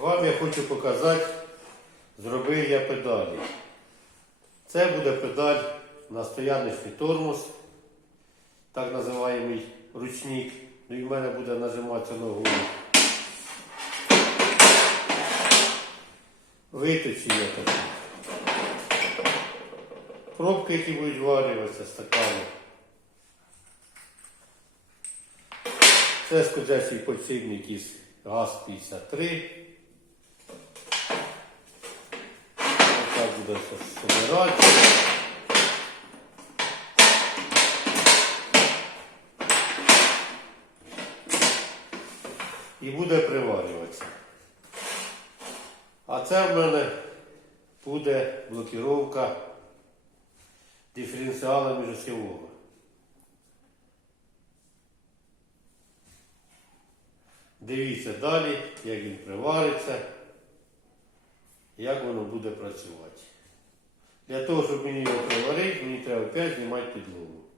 Вам я хочу показати, зробив я педалі. Це буде педаль на стояночний тормоз, так називаємий ручник. Ну і в мене буде нажиматися ногою. Виточення таке. Пробки, які будуть варюватися, стакани. Це скудячий подсильник із ГАЗ-53. Буде собирати. І буде приварюватися. А це в мене буде блокіровка диференціала міжосьового. Дивіться далі, як він привариться, як воно буде працювати. Для того, щоб мені його приварити, мені треба 5 знімати підлогу.